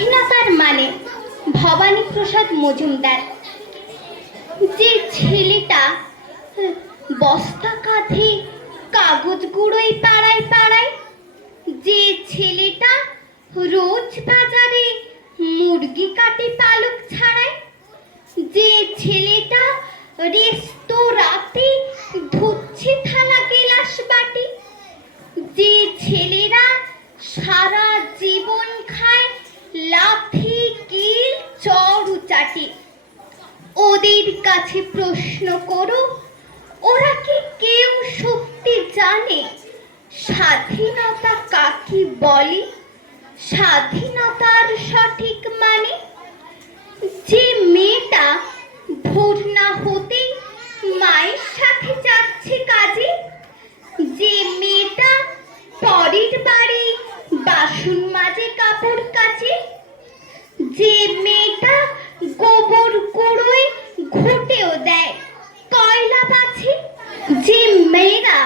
স্বাধীনতার মানে ভবানী প্রসাদ মজুমদার। যে ছেলেটা বস্তা কাঁধে কাগজ গুঁড়োই পাড়ায় পাড়ায়, যে ছেলেটা রোজ বাজারে মুরগি কাটে পালক ছাড়ায়, যে ছেলেটা রেস্তোরাঁতে ধুচ্ছে থালা গেলাস বাটি, যে ছেলেরা সারা জীবন খায় লাথি কিল চড়ু ওদের কাছে প্রশ্ন করো, ওরা কি কেউ সত্যি জানে? স্বাধীনতা কাকে বলে? স্বাধীনতার সঠিক মানে? যে মেয়েটা ভোর না হতেই মায়ের সাথে যাচ্ছে কাজে, যে মেয়েটা পরের বাড়ি বাসন মাজে কাপড় কাচে যে মেয়েটা গোবর কুড়োয় ঘুটেও দেয় কয়লা বাছে যে মেয়েরা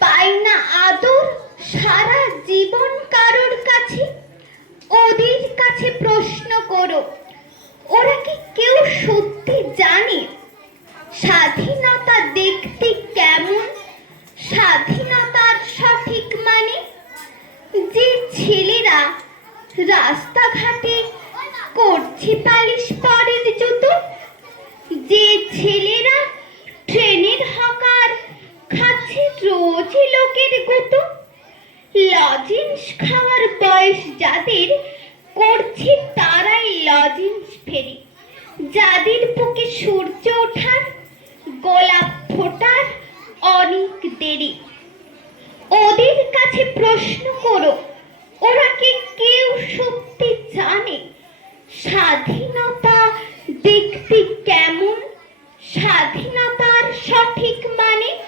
পায় না আদর সারা জীবন কারোর কাছে, ওদের কাছে প্রশ্ন করো। ওরা কি কেউ সত্যি জানে? স্বাধীনতা দেখতে কেমন? স্বাধীনতার সঠিক মানে? যে ছেলেরা রাস্তাঘাটে করছে পালিশ পরের জুতো, যে ছেলেরা ট্রেনের হকার, খাচ্ছে রোজ লোকের গুতো। লজেন্স খাওয়ার বয়স যাদের করছে তারাই লজেন্স ফেরি। যাদের বুকে সূর্য ওঠার, গোলাপ ফোটার অনেক দেরি। ওদের কাছে প্রশ্ন করো, ওরা কেউ সত্যি জানে স্বাধীনতা দেখতে কেমন? স্বাধীনতার সঠিক মানে?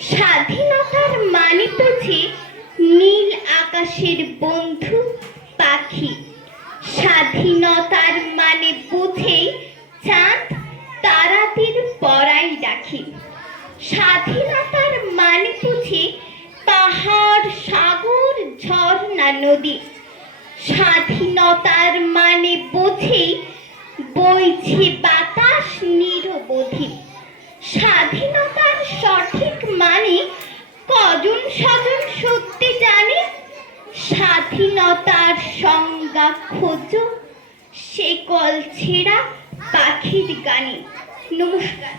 স্বাধীনতার মানে বুঝি নীল আকাশের বন্ধু পাখি। স্বাধীনতার মানে বুঝে চাঁদ তারাদের পরাই রাখি। স্বাধীনতার মানে বুঝি পাহাড়, সাগর, ঝর্ণা, নদী। স্বাধীনতার মানে বোঝে বইছে বাতাস নিরবধি। স্বাধীনতার সঠিক মানে কজন স্বজন সত্যি জানে স্বাধীনতার সংজ্ঞা খোঁজো। সে কল ছেঁড়া পাখির গানে। নমস্কার।